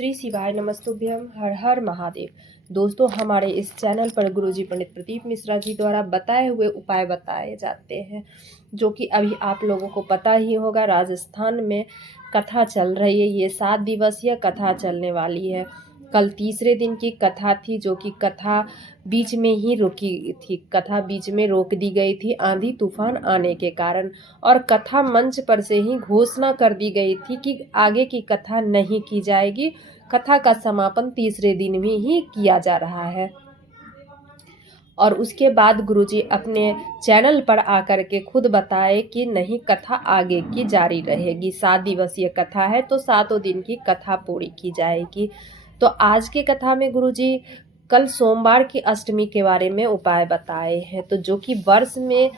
श्री शिवाय नमस्तुभ्यम। हर हर महादेव। दोस्तों, हमारे इस चैनल पर गुरुजी पंडित प्रदीप मिश्रा जी द्वारा बताए हुए उपाय बताए जाते हैं, जो कि अभी आप लोगों को पता ही होगा। राजस्थान में कथा चल रही है। ये 7 दिवसीय कथा चलने वाली है। कल तीसरे दिन की कथा थी, जो कि कथा बीच में ही रुकी थी। कथा बीच में रोक दी गई थी आंधी तूफान आने के कारण, और कथा मंच पर से ही घोषणा कर दी गई थी कि आगे की कथा नहीं की जाएगी। कथा का समापन तीसरे दिन में ही किया जा रहा है। और उसके बाद गुरुजी अपने चैनल पर आकर के खुद बताए कि नहीं, कथा आगे की जारी रहेगी। 7 दिवसीय कथा है, तो 7 दिन की कथा पूरी की जाएगी। तो आज के कथा में गुरुजी कल सोमवार की अष्टमी के बारे में उपाय बताए हैं, तो जो कि वर्ष में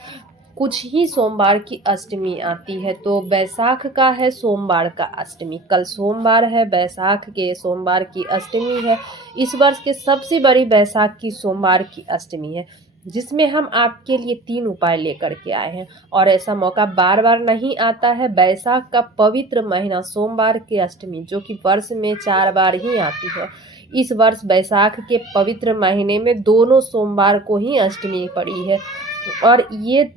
कुछ ही सोमवार की अष्टमी आती है। तो बैसाख का है सोमवार का अष्टमी। कल सोमवार है, बैसाख के सोमवार की अष्टमी है। इस वर्ष के सबसे बड़ी बैसाख की सोमवार की अष्टमी है, जिसमें हम आपके लिए 3 उपाय लेकर के आए हैं। और ऐसा मौका बार बार नहीं आता है। बैसाख का पवित्र महीना सोमवार की अष्टमी, जो कि वर्ष में 4 बार ही आती है, इस वर्ष बैसाख के पवित्र महीने में दोनों सोमवार को ही अष्टमी पड़ी है। और ये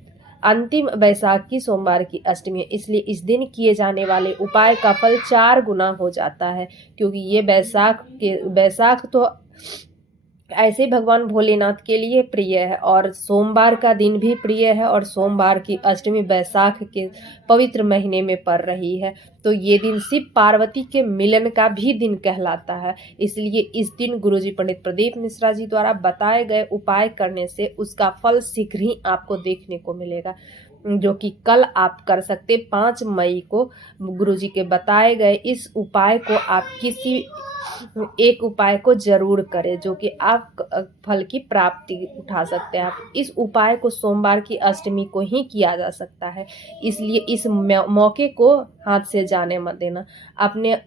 अंतिम बैसाख की सोमवार की अष्टमी है, इसलिए इस दिन किए जाने वाले उपाय का फल 4 गुना हो जाता है। क्योंकि ये बैसाख तो ऐसे भगवान भोलेनाथ के लिए प्रिय है, और सोमवार का दिन भी प्रिय है, और सोमवार की अष्टमी बैसाख के पवित्र महीने में पड़ रही है। तो ये दिन शिव पार्वती के मिलन का भी दिन कहलाता है। इसलिए इस दिन गुरुजी पंडित प्रदीप मिश्रा जी द्वारा बताए गए उपाय करने से उसका फल शीघ्र ही आपको देखने को मिलेगा, जो कि कल आप कर सकते। 5 मई को गुरुजी के बताए गए इस उपाय को आप किसी एक उपाय को जरूर करें, जो कि आप फल की प्राप्ति उठा सकते हैं। आप इस उपाय को सोमवार की अष्टमी को ही किया जा सकता है, इसलिए इस मौके को हाथ से जाने मत देना। अपने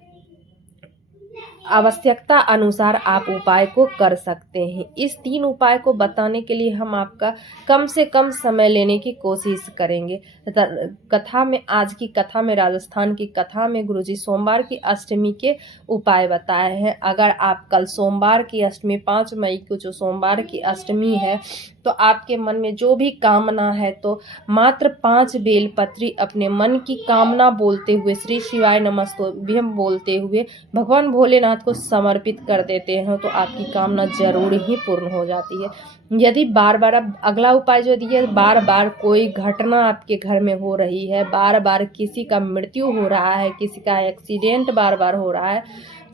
आवश्यकता अनुसार आप उपाय को कर सकते हैं। इस 3 उपाय को बताने के लिए हम आपका कम से कम समय लेने की कोशिश करेंगे। कथा में, आज की कथा में, राजस्थान की कथा में गुरुजी सोमवार की अष्टमी के उपाय बताए हैं। अगर आप कल सोमवार की अष्टमी 5 मई को जो सोमवार की अष्टमी है, तो आपके मन में जो भी कामना है, तो मात्र 5 बेलपत्री अपने मन की कामना बोलते हुए, श्री शिवाय नमस्तुभ्यम बोलते हुए भगवान भोलेनाथ को समर्पित कर देते हैं, तो आपकी कामना जरूर ही पूर्ण हो जाती है। यदि बार बार, अब अगला उपाय जो दिया, बार बार कोई घटना आपके घर में हो रही है, बार बार किसी का मृत्यु हो रहा है, किसी का एक्सीडेंट बार बार हो रहा है,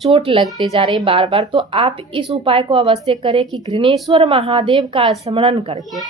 चोट लगते जा रही है बार बार, तो आप इस उपाय को अवश्य करें कि घृणेश्वर महादेव का स्मरण करके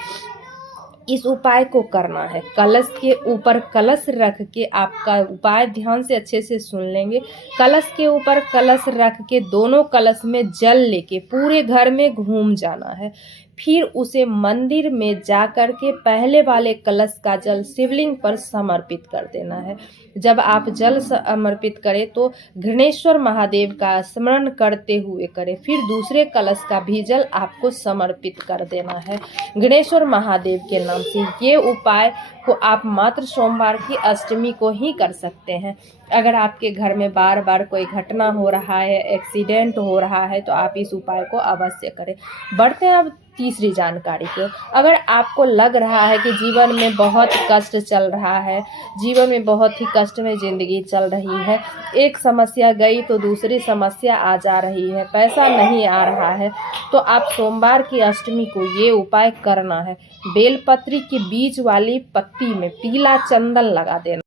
इस उपाय को करना है। कलश के ऊपर कलश रख के, आपका उपाय ध्यान से अच्छे से सुन लेंगे। कलश के ऊपर कलश रख के दोनों कलश में जल लेके पूरे घर में घूम जाना है। फिर उसे मंदिर में जाकर के पहले वाले कलश का जल शिवलिंग पर समर्पित कर देना है। जब आप जल समर्पित करें तो घृणेश्वर महादेव का स्मरण करते हुए करें। फिर दूसरे कलश का भी जल आपको समर्पित कर देना है घृणेश्वर महादेव के नाम से। ये उपाय को आप मात्र सोमवार की अष्टमी को ही कर सकते हैं। अगर आपके घर में बार बार कोई घटना हो रहा है, एक्सीडेंट हो रहा है, तो आप इस उपाय को अवश्य करें। बढ़ते हैं अब तीसरी जानकारी को। अगर आपको लग रहा है कि जीवन में बहुत कष्ट चल रहा है, जीवन में बहुत ही कष्ट में ज़िंदगी चल रही है, एक समस्या गई तो दूसरी समस्या आ जा रही है, पैसा नहीं आ रहा है, तो आप सोमवार की अष्टमी को ये उपाय करना है। बेलपत्री की बीच वाली पत्ती में पीला चंदन लगा देना,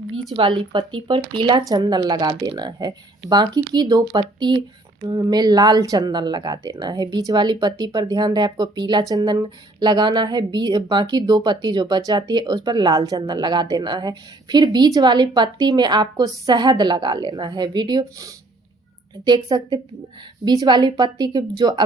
बीच वाली पत्ती पर पीला चंदन लगा देना है। बाकी की 2 पत्ती में लाल चंदन लगा देना है। बीच वाली पत्ती पर ध्यान रहे, आपको पीला चंदन लगाना है। बाकी 2 पत्ती जो बच जाती है उस पर लाल चंदन लगा देना है। फिर बीच वाली पत्ती में आपको शहद लगा लेना है। वीडियो देख सकते, बीच वाली पत्ती की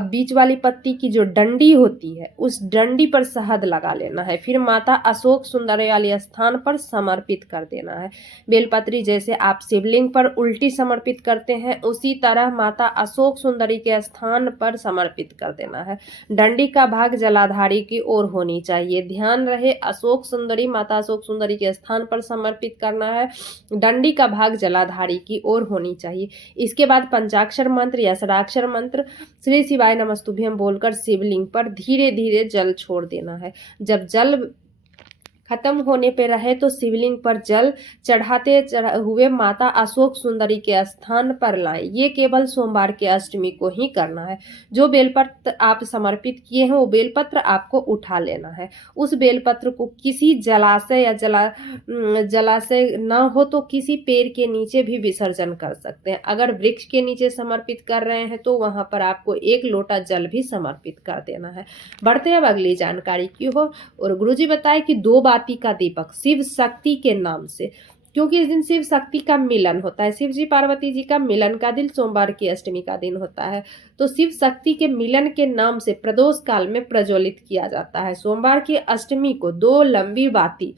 बीच वाली पत्ती की जो डंडी होती है, उस डंडी पर शहद लगा लेना है। फिर माता अशोक सुंदरी वाले स्थान पर समर्पित कर देना है। बेलपत्री जैसे आप शिवलिंग पर उल्टी समर्पित करते हैं, उसी तरह माता अशोक सुंदरी के स्थान पर समर्पित कर देना है। डंडी का भाग जलाधारी की ओर होनी चाहिए। ध्यान रहे, अशोक सुंदरी, माता अशोक सुंदरी के स्थान पर समर्पित करना है। डंडी का भाग जलाधारी की ओर होनी चाहिए। इसके बाद पंचाक्षर मंत्र या षडाक्षर मंत्र श्री शिवाय नमस्तुभ्यम बोलकर शिवलिंग पर धीरे धीरे जल छोड़ देना है। जब जल खत्म होने पे रहे तो शिवलिंग पर जल चढ़ाते हुए माता अशोक सुंदरी के स्थान पर लाएं। ये केवल सोमवार के अष्टमी को ही करना है। जो बेलपत्र आप समर्पित किए हैं वो बेलपत्र आपको उठा लेना है। उस बेलपत्र को किसी जलाशय या जलाशय न हो तो किसी पेड़ के नीचे भी विसर्जन कर सकते हैं। अगर वृक्ष के नीचे समर्पित कर रहे हैं तो वहां पर आपको 1 लोटा जल भी समर्पित कर देना है। बढ़ते हैं अब अगली जानकारी की हो। और गुरुजी बताए कि 2 बाती का दीपक शिव शक्ति के नाम से, क्योंकि इस दिन शिव शक्ति का मिलन होता है। शिव जी पार्वती जी का मिलन का दिन सोमवार की अष्टमी का दिन होता है, तो शिव शक्ति के मिलन के नाम से प्रदोष काल में प्रज्वलित किया जाता है। सोमवार की अष्टमी को 2 लंबी बाती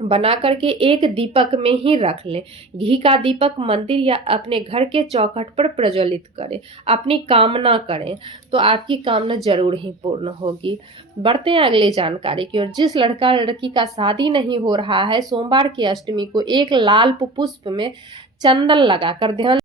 बना करके एक दीपक में ही रख लें। घी का दीपक मंदिर या अपने घर के चौखट पर प्रज्वलित करें। अपनी कामना करें तो आपकी कामना जरूर ही पूर्ण होगी। बढ़ते हैं अगली जानकारी की ओर। जिस लड़का लड़की का शादी नहीं हो रहा है सोमवार की अष्टमी को एक लाल पुष्प में चंदन लगाकर ध्यान